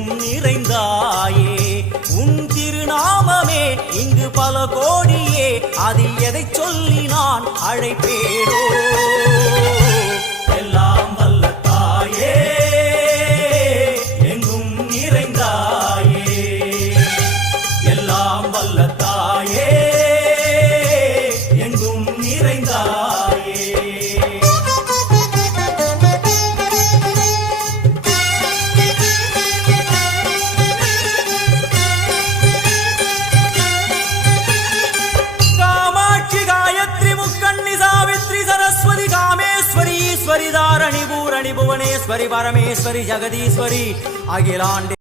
எங்கும் நிறைந்தாயே உன் திருநாமமே இங்கு பல கோடியே அதில் எதை சொல்லி நான் அழைப்பேனோ எல்லாம் வல்ல தாயே எங்கும் நிறைந்தாயே எல்லாம் வல்ல தாயே எங்கும் நிறைந்தாயே ईश्वरी धारणी भुवनेश्वरी परमेश्वरी जगदीश्वरी अखिलांड